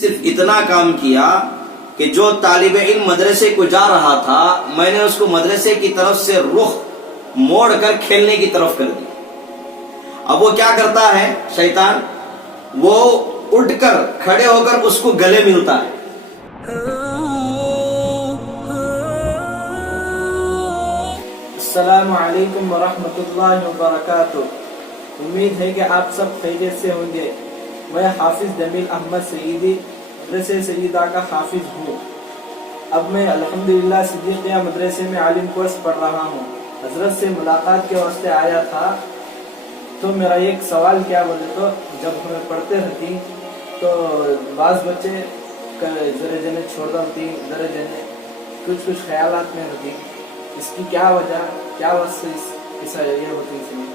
صرف اتنا کام کیا کہ جو طالب علم مدرسے کو جا رہا تھا میں نے اس کو مدرسے کی طرف سے رخ موڑ کر کھیلنے کی طرف کر دی. اب وہ کیا کرتا ہے شیطان؟ وہ اٹھ کر کھڑے ہو کر اس کو گلے ملتا ہے. السلام علیکم ورحمۃ اللہ وبرکاتہ. امید ہے کہ آپ سب خیریت سے ہوں گے. میں حافظ جمیل احمد سعیدی مدرسے سیدہ کا حافظ ہوں. اب میں الحمدللہ صدیقیہ مدرسے میں عالم کورس پڑھ رہا ہوں. حضرت سے ملاقات کے واسطے آیا تھا. تو میرا ایک سوال کیا بولے تو جب ہمیں پڑھتے رہتی تو بعض بچے ذرے جنے چھوڑ دیتی، ذرے جنے کچھ خیالات میں ہوتی. اس کی کیا وجہ، کیا وجہ یہ ہوتی اس میں؟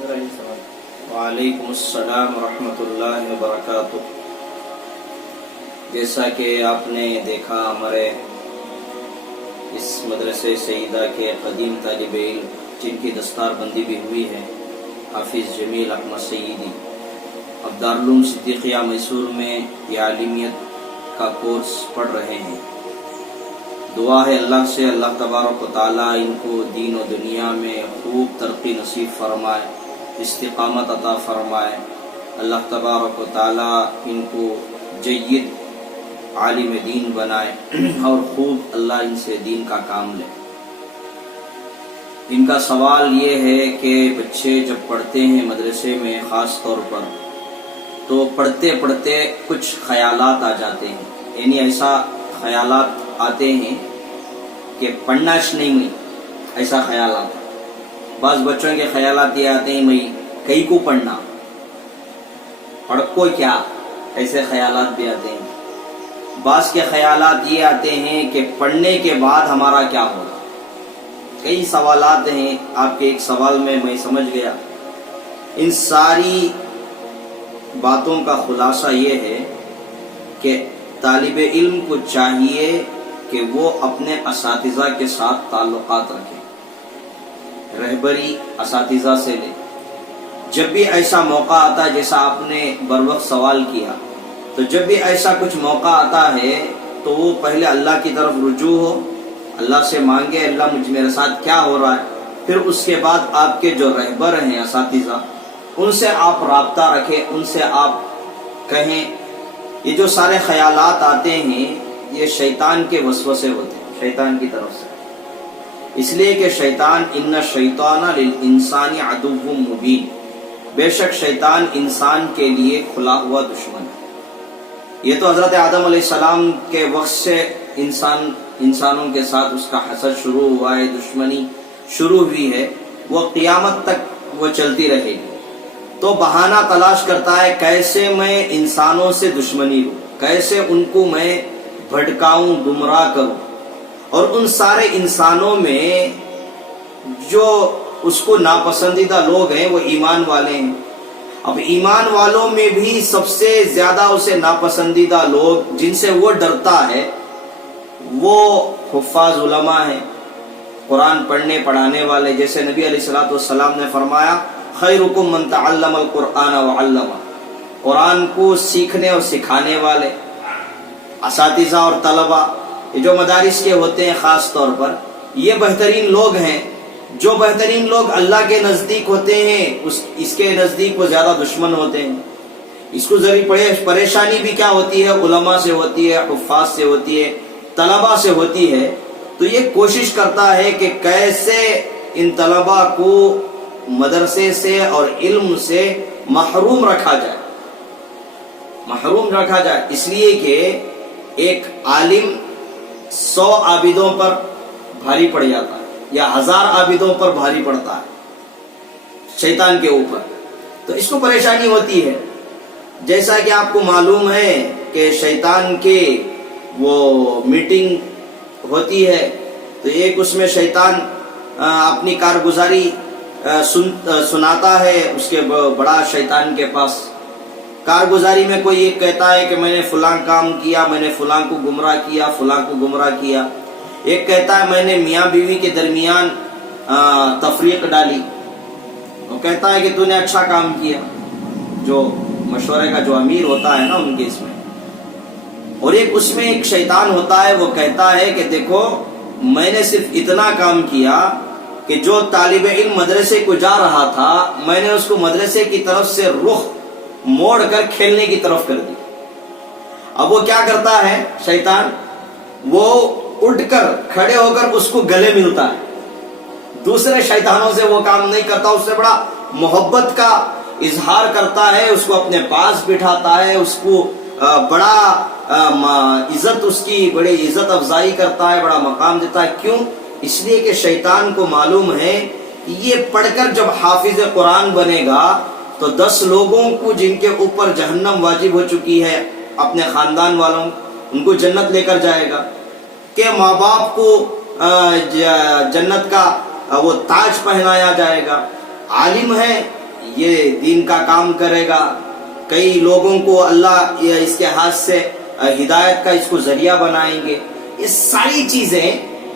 میرا یہ سوال. وعلیکم السلام ورحمۃ اللہ وبرکاتہ. جیسا کہ آپ نے دیکھا ہمارے اس مدرسے سیدہ کے قدیم طالب علم جن کی دستار بندی بھی ہوئی ہے، حافظ جمیل احمد سعیدی، اب دارالعلوم صدیقیہ میسور میں یہ عالمیت کا کورس پڑھ رہے ہیں. دعا ہے اللہ سے اللہ تبارک و تعالیٰ ان کو دین و دنیا میں خوب ترقی نصیب فرمائے، استقامت عطا فرمائے. اللہ تبارک و تعالیٰ ان کو جید عالم دین بنائے اور خوب اللہ ان سے دین کا کام لے. ان کا سوال یہ ہے کہ بچے جب پڑھتے ہیں مدرسے میں خاص طور پر تو پڑھتے پڑھتے کچھ خیالات آ جاتے ہیں. یعنی ایسا خیالات آتے ہیں کہ پڑھنا نہیں میں ایسا خیال آتا ہے. بعض بچوں کے خیالات یہ آتے ہیں میں کئی کو پڑھنا، پڑھ کو کیا، ایسے خیالات بھی آتے ہیں. بعض کے خیالات یہ آتے ہیں کہ پڑھنے کے بعد ہمارا کیا ہوگا. کئی سوالات ہیں. آپ کے ایک سوال میں سمجھ گیا. ان ساری باتوں کا خلاصہ یہ ہے کہ طالب علم کو چاہیے کہ وہ اپنے اساتذہ کے ساتھ تعلقات رکھے، رہبری اساتذہ سے لے. جب بھی ایسا موقع آتا ہے، جیسا آپ نے بروقت سوال کیا، تو جب بھی ایسا کچھ موقع آتا ہے تو وہ پہلے اللہ کی طرف رجوع ہو، اللہ سے مانگے اللہ میرے ساتھ کیا ہو رہا ہے. پھر اس کے بعد آپ کے جو رہبر ہیں اساتذہ، ان سے آپ رابطہ رکھیں، ان سے آپ کہیں. یہ جو سارے خیالات آتے ہیں یہ شیطان کے وسوسے ہوتے ہیں، شیطان کی طرف سے. اس لیے کہ شیطان ان الشیطان للانسان عدو مبین، بے شک شیطان انسان کے لیے کھلا ہوا دشمن ہے. یہ تو حضرت آدم علیہ السلام کے وقت سے انسانوں کے ساتھ اس کا حسد شروع ہوا ہے، دشمنی شروع ہوئی ہے، وہ قیامت تک وہ چلتی رہے گی. تو بہانہ تلاش کرتا ہے کیسے میں انسانوں سے دشمنی لوں، کیسے ان کو میں بھٹکاؤں، گمراہ کروں. اور ان سارے انسانوں میں جو اس کو ناپسندیدہ لوگ ہیں وہ ایمان والے ہیں. اب ایمان والوں میں بھی سب سے زیادہ اسے ناپسندیدہ لوگ جن سے وہ ڈرتا ہے وہ حفاظ علماء ہیں، قرآن پڑھنے پڑھانے والے. جیسے نبی علیہ الصلوۃ والسلام نے فرمایا خیرکم من تعلم القرآن وعلمہ، قرآن کو سیکھنے اور سکھانے والے اساتذہ اور طلبہ، یہ جو مدارس کے ہوتے ہیں خاص طور پر، یہ بہترین لوگ ہیں. جو بہترین لوگ اللہ کے نزدیک ہوتے ہیں اس کے نزدیک وہ زیادہ دشمن ہوتے ہیں. اس کو ذریعے پریشانی بھی کیا ہوتی ہے، علماء سے ہوتی ہے، حفاظ سے ہوتی ہے، طلباء سے ہوتی ہے. تو یہ کوشش کرتا ہے کہ کیسے ان طلباء کو مدرسے سے اور علم سے محروم رکھا جائے، محروم رکھا جائے. اس لیے کہ ایک عالم 100 عابدوں پر بھاری پڑ جاتا ہے یا 1000 عابدوں پر بھاری پڑتا ہے شیطان کے اوپر. تو اس کو پریشانی ہوتی ہے. جیسا کہ آپ کو معلوم ہے کہ شیطان کے وہ میٹنگ ہوتی ہے تو ایک اس میں شیطان اپنی کارگزاری سناتا ہے اس کے بڑا شیطان کے پاس. کارگزاری میں کوئی ایک کہتا ہے کہ میں نے فلاں کام کیا، میں نے فلاں کو گمراہ کیا، فلاں کو گمراہ کیا. ایک کہتا ہے میں نے میاں بیوی کے درمیان تفریق ڈالی. وہ کہتا ہے کہ تو نے اچھا کام کیا. جو مشورے کا جو امیر ہوتا ہے نا ان کے اس میں اور ایک اس میں ایک شیطان ہوتا ہے، وہ کہتا ہے کہ دیکھو میں نے صرف اتنا کام کیا کہ جو طالب علم مدرسے کو جا رہا تھا میں نے اس کو مدرسے کی طرف سے رخ موڑ کر کھیلنے کی طرف کر دی۔ اب وہ کیا کرتا ہے شیطان، وہ اٹھ کر کھڑے ہو کر اس کو گلے ملتا ہے، دوسرے شیطانوں سے وہ کام نہیں کرتا، اس سے بڑا محبت کا اظہار کرتا ہے، اس کو اپنے پاس بٹھاتا ہے، اس کو بڑا عزت، اس کی بڑی عزت افزائی کرتا ہے، بڑا مقام دیتا ہے۔ کیوں؟ اس لیے کہ شیطان کو معلوم ہے کہ یہ پڑھ کر جب حافظ قرآن بنے گا تو 10 لوگوں کو جن کے اوپر جہنم واجب ہو چکی ہے، اپنے خاندان والوں، ان کو جنت لے کر جائے گا، کہ ماں باپ کو جنت کا وہ تاج پہنایا جائے گا، عالم ہے یہ دین کا کام کرے گا، کئی لوگوں کو اللہ اس کے ہاتھ سے ہدایت کا اس کو ذریعہ بنائیں گے۔ یہ ساری چیزیں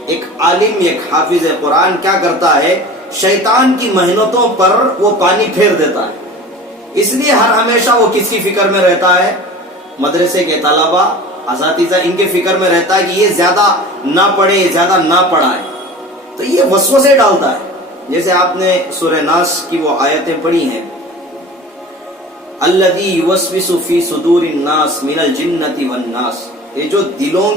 ایک عالم، ایک حافظ قرآن کیا کرتا ہے، شیطان کی محنتوں پر وہ پانی پھیر دیتا ہے۔ اس لیے ہر ہمیشہ وہ کس کی فکر میں رہتا ہے، مدرسے کے طلبہ، اساتذہ، ان کے فکر میں رہتا ہے کہ یہ زیادہ نہ پڑھے، زیادہ نہ پڑھائے، تو یہ وسوسے ڈالتا ہے۔ جیسے آپ نے سورہ ناس کی وہ آیتیں پڑھی ہیں، الذی یوسوس فی صدور الناس من الجنۃ والناس، یہ جو دلوں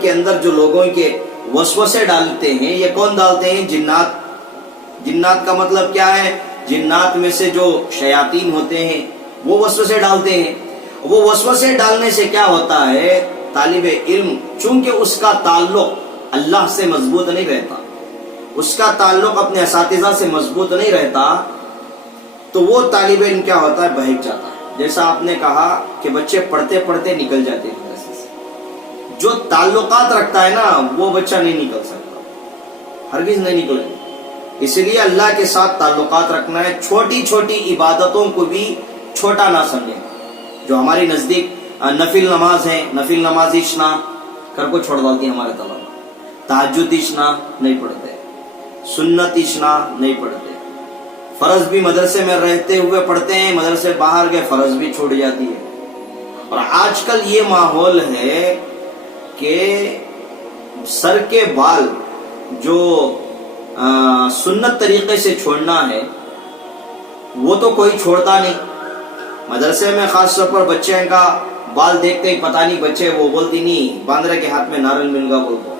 کے اندر جو لوگوں کے وسوسے ڈالتے ہیں، یہ کون ڈالتے ہیں؟ جنات۔ جنات کا مطلب کیا ہے؟ جنات میں سے جو شیاطین ہوتے ہیں وہ وسوسے ڈالتے ہیں۔ وہ وسوسے ڈالنے سے کیا ہوتا ہے، طالب علم چونکہ اس کا تعلق اللہ سے مضبوط نہیں رہتا، اس کا تعلق اپنے اساتذہ سے مضبوط نہیں رہتا، تو وہ طالب علم کیا ہوتا ہے، بہک جاتا ہے۔ جیسا آپ نے کہا کہ بچے پڑھتے پڑھتے نکل جاتے ہیں مدرسے سے، جو تعلقات رکھتا ہے نا وہ بچہ نہیں نکل سکتا، ہرگز نہیں نکلے۔ اس لیے اللہ کے ساتھ تعلقات رکھنا ہے، چھوٹی چھوٹی عبادتوں کو بھی چھوٹا نہ سمجھیں۔ جو ہماری نزدیک نفل نماز ہے، نفل نماز اشنا کر کو چھوڑ ڈالتی ہیں ہمارے طلبہ، تہجد اشنا نہیں پڑھتے، سنت اشنا نہیں پڑھتے، فرض بھی مدرسے میں رہتے ہوئے پڑھتے ہیں، مدرسے باہر گئے فرض بھی چھوٹ جاتی ہے۔ اور آج کل یہ ماحول ہے کہ سر کے بال جو سنت طریقے سے چھوڑنا ہے وہ تو کوئی چھوڑتا نہیں۔ مدرسے میں خاص طور پر بچے کا بال دیکھتے ہی پتہ نہیں، بچے وہ بولتی نہیں باندرے کے ہاتھ میں نارل مل گا بولتے،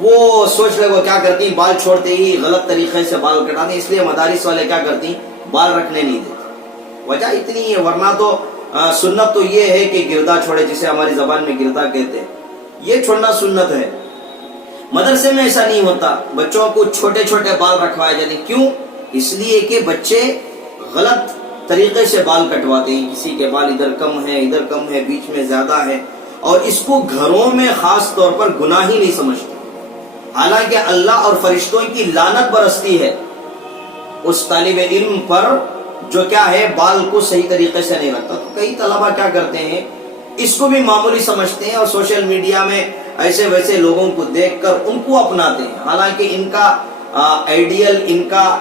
وہ سوچ لے وہ کیا کرتی، بال چھوڑتے ہی غلط طریقے سے بال کٹاتے، اس لیے مدارس والے کیا کرتی، بال رکھنے نہیں دیتے۔ وجہ اتنی ہے، ورنہ تو سنت تو یہ ہے کہ گردا چھوڑے، جسے ہماری زبان میں گردا کہتے ہیں، یہ چھوڑنا سنت ہے۔ مدرسے میں ایسا نہیں ہوتا، بچوں کو چھوٹے چھوٹے بال رکھوائے جاتے ہیں۔ کیوں؟ اس لیے کہ بچے غلط طریقے سے بال کٹواتے ہیں، کسی کے بال ادھر کم ہے، ادھر کم ہے، بیچ میں زیادہ ہے، اور اس کو گھروں میں خاص طور پر گناہ ہی نہیں سمجھتے، حالانکہ اللہ اور فرشتوں کی لعنت برستی ہے اس طالب علم پر جو کیا ہے بال کو صحیح طریقے سے نہیں رکھتا۔ تو کئی طلبہ کیا کرتے ہیں، اس کو بھی معمولی سمجھتے ہیں اور سوشل میڈیا میں ایسے ویسے لوگوں کو دیکھ کر ان کو اپناتے ہیں، حالانکہ ان کا آئیڈیل، ان کا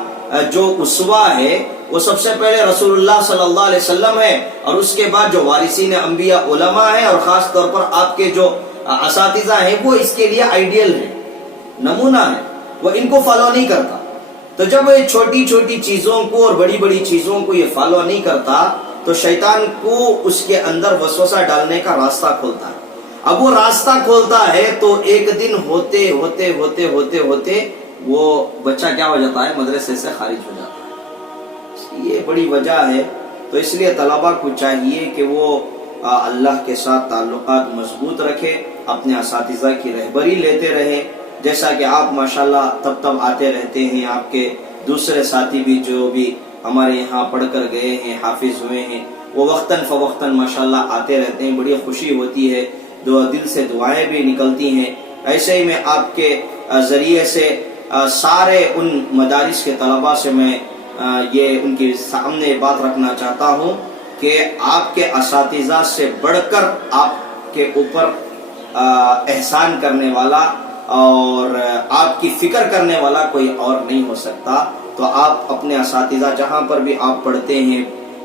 جو اسوہ ہے وہ سب سے پہلے رسول اللہ صلی اللہ علیہ وسلم ہے، اور اس کے بعد جو وارثین انبیاء علماء ہیں، اور خاص طور پر آپ کے جو اساتذہ ہیں وہ اس کے لیے آئیڈیل ہے، نمونہ ہے، وہ ان کو فالو نہیں کرتا۔ تو جب یہ چھوٹی چھوٹی چیزوں کو اور بڑی بڑی چیزوں کو یہ فالو نہیں کرتا تو شیطان کو اس کے اندر وسوسہ ڈالنے کا راستہ کھولتا ہے۔ اب وہ راستہ کھولتا ہے تو ایک دن ہوتے ہوتے ہوتے ہوتے ہوتے وہ بچہ کیا ہو جاتا ہے، مدرسے سے خارج ہو جاتا ہے۔ یہ بڑی وجہ ہے۔ تو اس لیے طلبہ کو چاہیے کہ وہ اللہ کے ساتھ تعلقات مضبوط رکھے، اپنے اساتذہ کی رہبری لیتے رہے، جیسا کہ آپ ماشاءاللہ تب آتے رہتے ہیں، آپ کے دوسرے ساتھی بھی جو بھی ہمارے یہاں پڑھ کر گئے ہیں، حافظ ہوئے ہیں، وہ وقتاً فوقتاً ماشاءاللہ آتے رہتے ہیں، بڑی خوشی ہوتی ہے، دل سے دعائیں بھی نکلتی ہیں۔ ایسے ہی میں آپ کے ذریعے سے سارے ان مدارس کے طلباء سے میں یہ ان کے سامنے بات رکھنا چاہتا ہوں کہ آپ کے اساتذہ سے بڑھ کر آپ کے اوپر احسان کرنے والا اور آپ کی فکر کرنے والا کوئی اور نہیں ہو سکتا۔ تو آپ اپنے اساتذہ جہاں پر بھی آپ پڑھتے ہیں